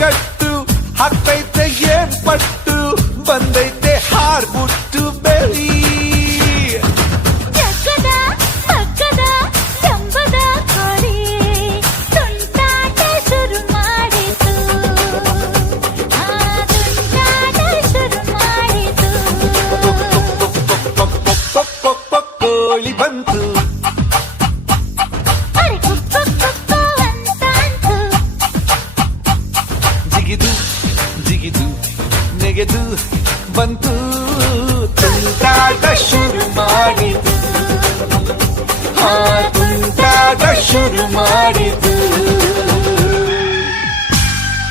ಕಟ್ಟು ಹಾಕ್ತೈತೆ ಏನ್ ಪಟ್ಟು ಬಂದೈತೆ ಹಾರ್ಬಿಟ್ಟು ಬೆಳಿ ಜಗ್ಗದ ಮಗ್ಗದ ಜಂಬದ ಕೋಳಿ ತುಂಟಾಟ ಶುರು ಮಾಡಿತು ತುಂಟಾಟ ಶುರು ಮಾಡಿತು ಕೋಳಿ ಬಂತು ಅರೆ ಕುಕ್ಕು ಕುಕ್ಕು ಅಂತಾಂತು ಜಿಗಿದು ಜಿಗಿದು ನೆಗೆದು ಬಂತು ತುಂಟಾಟ ಶುರು